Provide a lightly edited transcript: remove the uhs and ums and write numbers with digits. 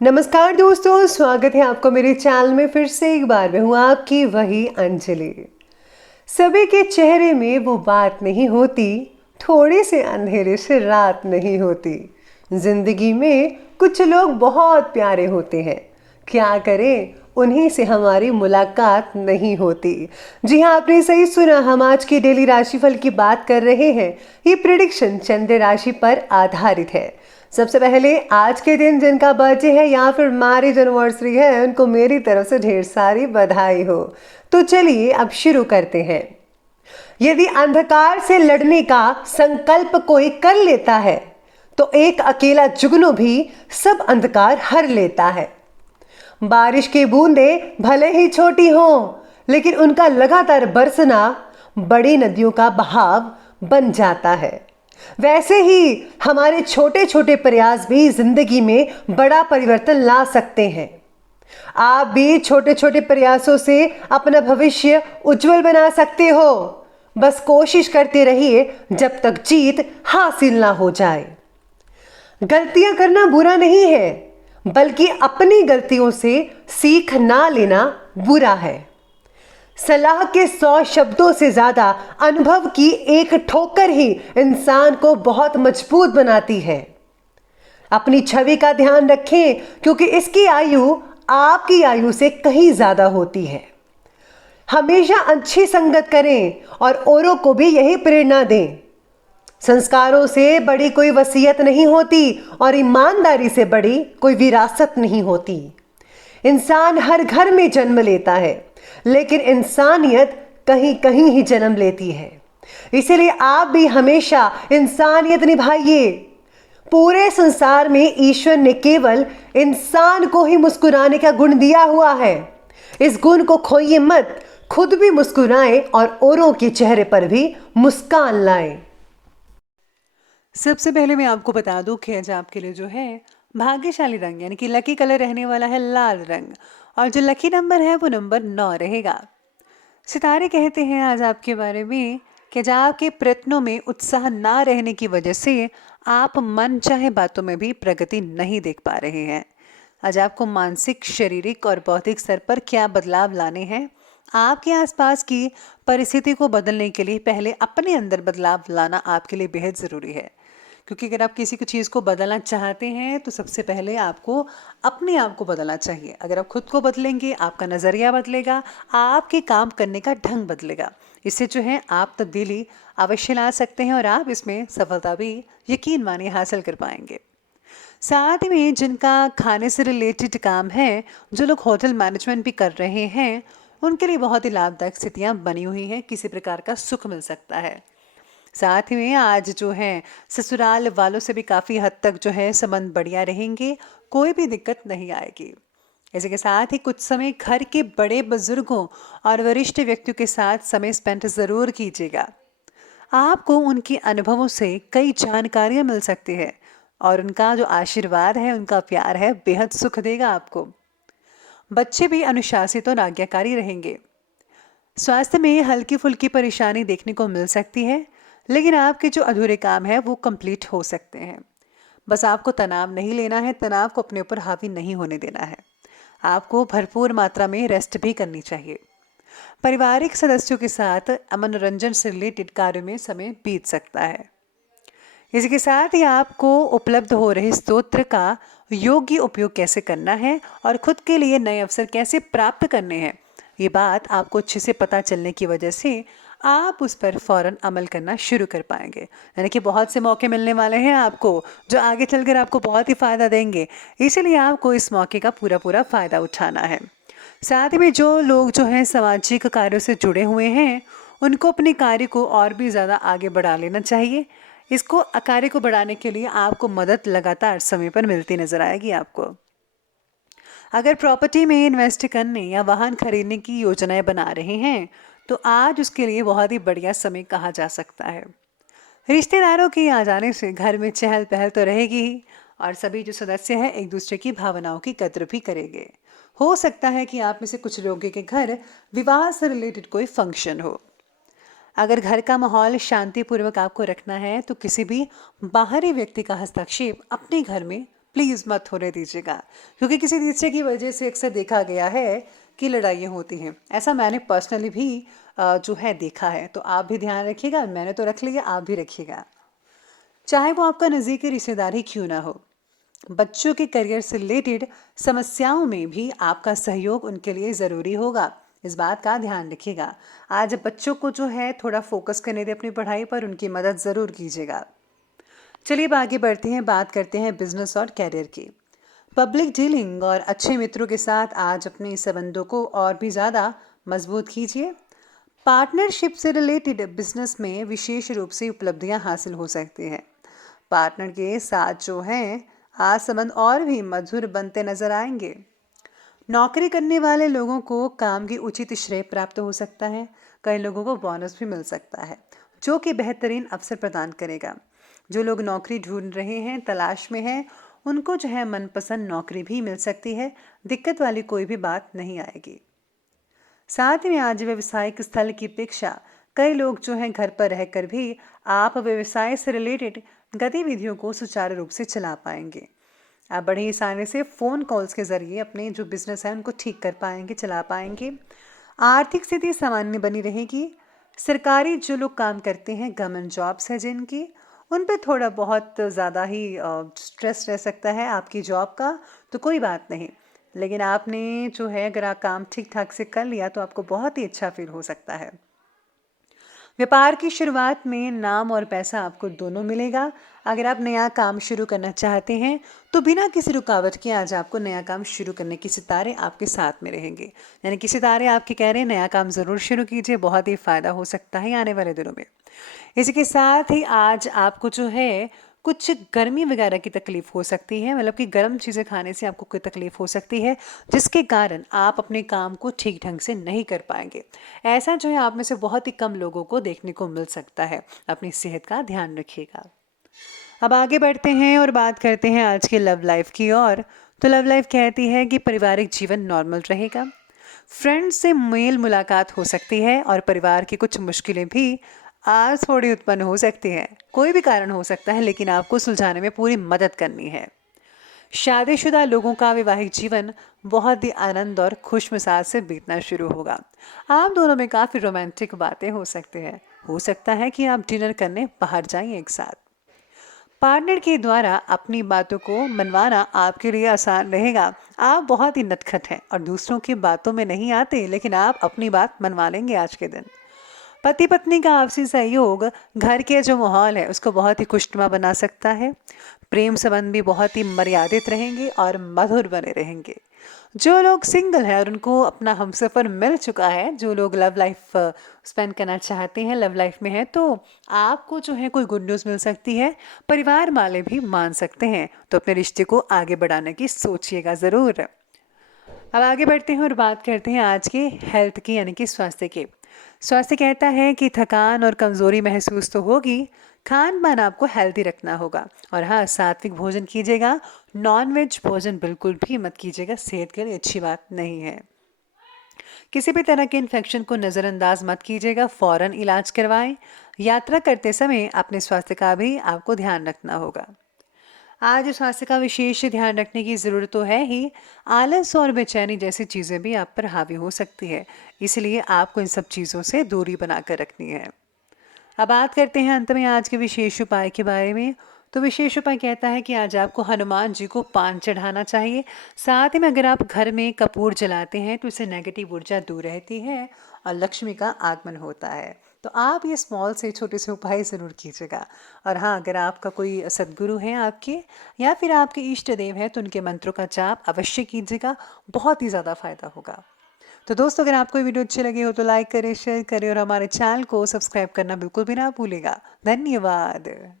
नमस्कार दोस्तों, स्वागत है आपको मेरे चैनल में। फिर से एक बार मैं हूँ आपकी वही अंजलि। सभी के चेहरे में वो बात नहीं होती, थोड़े से अंधेरे से रात नहीं होती। जिंदगी में कुछ लोग बहुत प्यारे होते हैं, क्या करें उन्हीं से हमारी मुलाकात नहीं होती। जी हाँ, आपने सही सुना, हम आज की डेली राशिफल की बात कर रहे हैं। ये प्रिडिक्शन चंद्र राशि पर आधारित है। सबसे पहले आज के दिन जिनका बर्थडे है या फिर मैरिज एनिवर्सरी है, उनको मेरी तरफ से ढेर सारी बधाई हो। तो चलिए अब शुरू करते हैं। यदि अंधकार से लड़ने का संकल्प कोई कर लेता है तो एक अकेला जुगनू भी सब अंधकार हर लेता है। बारिश की बूंदें भले ही छोटी हों, लेकिन उनका लगातार बरसना बड़ी नदियों का बहाव बन जाता है। वैसे ही हमारे छोटे छोटे प्रयास भी जिंदगी में बड़ा परिवर्तन ला सकते हैं। आप भी छोटे छोटे प्रयासों से अपना भविष्य उज्जवल बना सकते हो। बस कोशिश करते रहिए जब तक जीत हासिल ना हो जाए। गलतियां करना बुरा नहीं है, बल्कि अपनी गलतियों से सीख ना लेना बुरा है। सलाह के 100 शब्दों से ज्यादा अनुभव की एक ठोकर ही इंसान को बहुत मजबूत बनाती है। अपनी छवि का ध्यान रखें, क्योंकि इसकी आयु आपकी आयु से कहीं ज्यादा होती है। हमेशा अच्छी संगत करें और औरों को भी यही प्रेरणा दें। संस्कारों से बड़ी कोई वसीयत नहीं होती और ईमानदारी से बड़ी कोई विरासत नहीं होती। इंसान हर घर में जन्म लेता है, लेकिन इंसानियत कहीं कहीं ही जन्म लेती है। इसीलिए आप भी हमेशा इंसानियत निभाइए। पूरे संसार में ईश्वर ने केवल इंसान को ही मुस्कुराने का गुण दिया हुआ है। इस गुण को खोइए मत, खुद भी मुस्कुराएं और औरों के चेहरे पर भी मुस्कान लाएं। सबसे पहले मैं आपको बता दूं कि आज आपके लिए जो है भाग्यशाली रंग यानी कि लकी कलर रहने वाला है लाल रंग, और जो लकी नंबर है वो नंबर 9 रहेगा। सितारे कहते हैं आज आपके बारे में कि जब आपके प्रयत्नों में उत्साह ना रहने की वजह से आप मन चाहे बातों में भी प्रगति नहीं देख पा रहे हैं। आज आपको मानसिक, शारीरिक और बौद्धिक स्तर पर क्या बदलाव लाने हैं। आपके आसपास की परिस्थिति को बदलने के लिए पहले अपने अंदर बदलाव लाना आपके लिए बेहद ज़रूरी है, क्योंकि अगर आप किसी चीज़ को बदलना चाहते हैं तो सबसे पहले आपको अपने आप को बदलना चाहिए। अगर आप खुद को बदलेंगे, आपका नज़रिया बदलेगा, आपके काम करने का ढंग बदलेगा। इससे जो है आप तब्दीली अवश्य ला सकते हैं और आप इसमें सफलता भी यकीन मानिए हासिल कर पाएंगे। साथ में जिनका खाने से रिलेटेड काम है, जो लोग होटल मैनेजमेंट भी कर रहे हैं, उनके लिए बहुत ही लाभदायक स्थितियाँ बनी हुई हैं। किसी प्रकार का सुख मिल सकता है। साथ ही में आज जो है ससुराल वालों से भी काफ़ी हद तक जो है संबंध बढ़िया रहेंगे, कोई भी दिक्कत नहीं आएगी। इसी के साथ ही कुछ समय घर के बड़े बुजुर्गों और वरिष्ठ व्यक्तियों के साथ समय स्पेंड ज़रूर कीजिएगा। आपको उनके अनुभवों से कई जानकारियाँ मिल सकती है और उनका जो आशीर्वाद है, उनका प्यार है, बेहद सुख देगा आपको। बच्चे भी अनुशासित और आज्ञाकारी रहेंगे। स्वास्थ्य में हल्की फुल्की परेशानी देखने को मिल सकती है, लेकिन आपके जो अधूरे काम है वो कंप्लीट हो सकते हैं। बस आपको तनाव नहीं लेना है, तनाव को अपने ऊपर हावी नहीं होने देना है। आपको भरपूर मात्रा में रेस्ट भी करनी चाहिए। पारिवारिक सदस्यों के साथ मनोरंजन से रिलेटेड कार्यों में समय बीत सकता है। इसके साथ ही आपको उपलब्ध हो रहे स्तोत्र का योग्य उपयोग कैसे करना है और खुद के लिए नए अवसर कैसे प्राप्त करने हैं, ये बात आपको अच्छे से पता चलने की वजह से आप उस पर फौरन अमल करना शुरू कर पाएंगे। यानी कि बहुत से मौके मिलने वाले हैं आपको, जो आगे चलकर आपको बहुत ही फ़ायदा देंगे। इसीलिए आपको इस मौके का पूरा पूरा फ़ायदा उठाना है। साथ ही में जो लोग जो हैं सामाजिक कार्यों से जुड़े हुए हैं, उनको अपने कार्य को और भी ज़्यादा आगे बढ़ा लेना चाहिए। इसको कार्य को बढ़ाने के लिए आपको मदद लगातार समय पर मिलती नज़र आएगी आपको। अगर प्रॉपर्टी में इन्वेस्ट करने या वाहन खरीदने की योजनाएं बना रहे हैं तो आज उसके लिए बहुत ही बढ़िया समय कहा जा सकता है। रिश्तेदारों के आ जाने से घर में चहल पहल तो रहेगी ही, और सभी जो सदस्य हैं एक दूसरे की भावनाओं की कद्र भी करेंगे। हो सकता है कि आप में से कुछ लोगों के घर विवाह से रिलेटेड कोई फंक्शन हो। अगर घर का माहौल शांतिपूर्वक आपको रखना है तो किसी भी बाहरी व्यक्ति का हस्तक्षेप अपने घर में प्लीज़ मत होने दीजिएगा, क्योंकि किसी तीसरे की वजह से अक्सर देखा गया है कि लड़ाइयाँ होती हैं। ऐसा मैंने पर्सनली भी जो है देखा है। तो आप भी ध्यान रखिएगा, मैंने तो रख लिया, आप भी रखिएगा। चाहे वो आपका नज़दीकी रिश्तेदार ही क्यों ना हो, बच्चों के करियर से रिलेटेड समस्याओं में भी आपका सहयोग उनके लिए ज़रूरी होगा। इस बात का ध्यान रखिएगा। आज बच्चों को जो है थोड़ा फोकस करने दें अपनी पढ़ाई पर, उनकी मदद ज़रूर कीजिएगा। चलिए अब आगे बढ़ते हैं, बात करते हैं बिजनेस और कैरियर की। पब्लिक डीलिंग और अच्छे मित्रों के साथ आज अपने संबंधों को और भी ज़्यादा मजबूत कीजिए। पार्टनरशिप से रिलेटेड बिजनेस में विशेष रूप से उपलब्धियां हासिल हो सकती हैं। पार्टनर के साथ जो है आज संबंध और भी मधुर बनते नजर आएंगे। नौकरी करने वाले लोगों को काम की उचित श्रेय प्राप्त हो सकता है। कई लोगों को बोनस भी मिल सकता है, जो कि बेहतरीन अवसर प्रदान करेगा। जो लोग नौकरी ढूंढ रहे हैं, तलाश में हैं, उनको जो है मनपसंद नौकरी भी मिल सकती है। दिक्कत वाली कोई भी बात नहीं आएगी। साथ में आज व्यवसायिक स्थल की अपेक्षा कई लोग जो हैं घर पर रहकर भी आप व्यवसाय से रिलेटेड गतिविधियों को सुचारू रूप से चला पाएंगे। आप बड़ी आसानी से फ़ोन कॉल्स के ज़रिए अपने जो बिजनेस है उनको ठीक कर पाएंगे, चला पाएंगे। आर्थिक स्थिति सामान्य बनी रहेगी। सरकारी जो लोग काम करते हैं, गवर्नमेंट जॉब्स है जिनकी, उन पे थोड़ा बहुत ज़्यादा ही स्ट्रेस रह सकता है आपकी जॉब का, तो कोई बात नहीं। लेकिन आपने जो है अगर आप काम ठीक ठाक से कर लिया तो आपको बहुत ही अच्छा फील हो सकता है। व्यापार की शुरुआत में नाम और पैसा आपको दोनों मिलेगा। अगर आप नया काम शुरू करना चाहते हैं तो बिना किसी रुकावट के आज आपको नया काम शुरू करने की सितारे आपके साथ में रहेंगे। यानी कि सितारे आपके कह रहे हैं नया काम ज़रूर शुरू कीजिए, बहुत ही फ़ायदा हो सकता है आने वाले दिनों में। इसी के साथ ही आज आपको जो है कुछ गर्मी वगैरह की तकलीफ हो सकती है, मतलब कि गर्म चीज़ें खाने से आपको कोई तकलीफ हो सकती है, जिसके कारण आप अपने काम को ठीक ढंग से नहीं कर पाएंगे। ऐसा जो है आप में से बहुत ही कम लोगों को देखने को मिल सकता है। अपनी सेहत का ध्यान रखिएगा। अब आगे बढ़ते हैं और बात करते हैं आज के लव लाइफ की ओर। तो लव लाइफ कहती है कि पारिवारिक जीवन नॉर्मल रहेगा। फ्रेंड्स से मेल मुलाकात हो सकती है और परिवार की कुछ मुश्किलें भी आज थोड़ी उत्पन्न हो सकती हैं। कोई भी कारण हो सकता है, लेकिन आपको सुलझाने में पूरी मदद करनी है। शादीशुदा लोगों का वैवाहिक जीवन बहुत ही आनंद और खुशमिजाज से बीतना शुरू होगा। आप दोनों में काफ़ी रोमांटिक बातें हो सकती हैं। हो सकता है कि आप डिनर करने बाहर जाएं एक साथ। पार्टनर के द्वारा अपनी बातों को मनवाना आपके लिए आसान रहेगा। आप बहुत ही नटखट हैं और दूसरों की बातों में नहीं आते, लेकिन आप अपनी बात मनवा लेंगे आज के दिन। पति पत्नी का आपसी सहयोग घर के जो माहौल है उसको बहुत ही खुशनुमा बना सकता है। प्रेम संबंध भी बहुत ही मर्यादित रहेंगे और मधुर बने रहेंगे। जो लोग सिंगल हैं और उनको अपना हमसफ़र मिल चुका है, जो लोग लव लाइफ स्पेंड करना चाहते हैं, लव लाइफ में हैं, तो आपको जो है कोई गुड न्यूज़ मिल सकती है। परिवार वाले भी मान सकते हैं, तो अपने रिश्ते को आगे बढ़ाने की सोचिएगा ज़रूर। अब आगे बढ़ते हैं और बात करते हैं आज के हेल्थ की, यानी कि स्वास्थ्य के। स्वास्थ्य कहता है कि थकान और कमज़ोरी महसूस तो होगी। खान पान आपको हेल्दी रखना होगा और हाँ, सात्विक भोजन कीजिएगा। नॉनवेज भोजन बिल्कुल भी मत कीजिएगा, सेहत के लिए अच्छी बात नहीं है। किसी भी तरह के इन्फेक्शन को नज़रअंदाज मत कीजिएगा, फ़ौरन इलाज करवाएं। यात्रा करते समय अपने स्वास्थ्य का भी आपको ध्यान रखना होगा। आज स्वास्थ्य का विशेष ध्यान रखने की ज़रूरत तो है ही। आलस और बेचैनी जैसी चीज़ें भी आप पर हावी हो सकती है, इसलिए आपको इन सब चीज़ों से दूरी बनाकर रखनी है। अब बात करते हैं अंत में आज के विशेष उपाय के बारे में। तो विशेष उपाय कहता है कि आज आपको हनुमान जी को पान चढ़ाना चाहिए। साथ ही में अगर आप घर में कपूर जलाते हैं तो इससे नेगेटिव ऊर्जा दूर रहती है और लक्ष्मी का आगमन होता है। तो आप ये स्मॉल से छोटे से उपाय ज़रूर कीजिएगा। और हाँ, अगर आपका कोई सद्गुरु हैं आपके या फिर आपके इष्ट देव हैं तो उनके मंत्रों का जाप अवश्य कीजिएगा, बहुत ही ज़्यादा फायदा होगा। तो दोस्तों, अगर आपको ये वीडियो अच्छी लगी हो तो लाइक करें, शेयर करें और हमारे चैनल को सब्सक्राइब करना बिल्कुल भी ना भूलेगा। धन्यवाद।